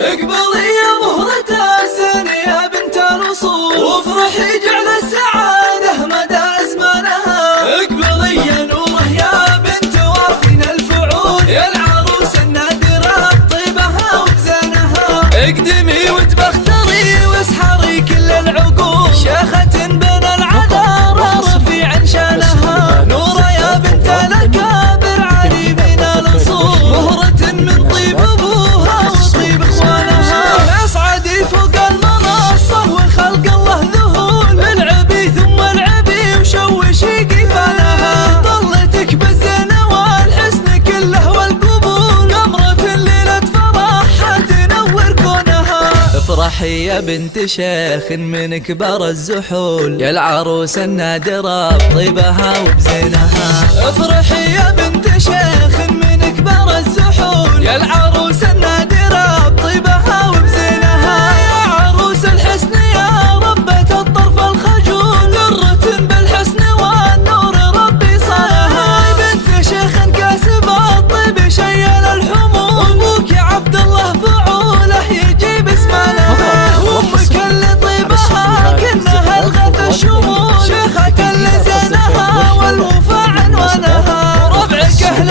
اقبلي يا مهرة الزين يا بنت الوصول، وافرحي جعل السعادة مدى أزمانها. اقبلي يا نوره يا بنت وافين الفعول، يا العروس النادرة بطيبها وبزينها. اقدمي وتبختري واسحري كل العقول، شيخة بين العذارى رفيع شانها. نورة يا بنت الأكابر علي من الأصول، مهرة من طيب أبوها وطيب إخوانها. اصعدي فوق المنصة وخلق الله ذهول، العبي ثم العبي وشوشي قفانها. طلتك بالزين والحسن كله والقبول، قمرة ليلة فرحها تنور كونها. افرحي يا بنت شيخ من كبار الزحول، يا العروس النادرة بطيبها وبزينها. افرحي يا بنت شيخ من كبار الزحول، يا العروس النادرة بطيبها وبزينها. يا عروس الحسن يا ربة الطرف الخجول، درة بالحسن والنور ربي صانها. بنت شيخ كاسب الطيب شيل الحمول، ابوك يا عبد الله فعوله يجيب اسمانها. وامك اللي طيبها كنها الغت الشمول، شيخة اللي زينها والوفا عنوانها. وربعك اهل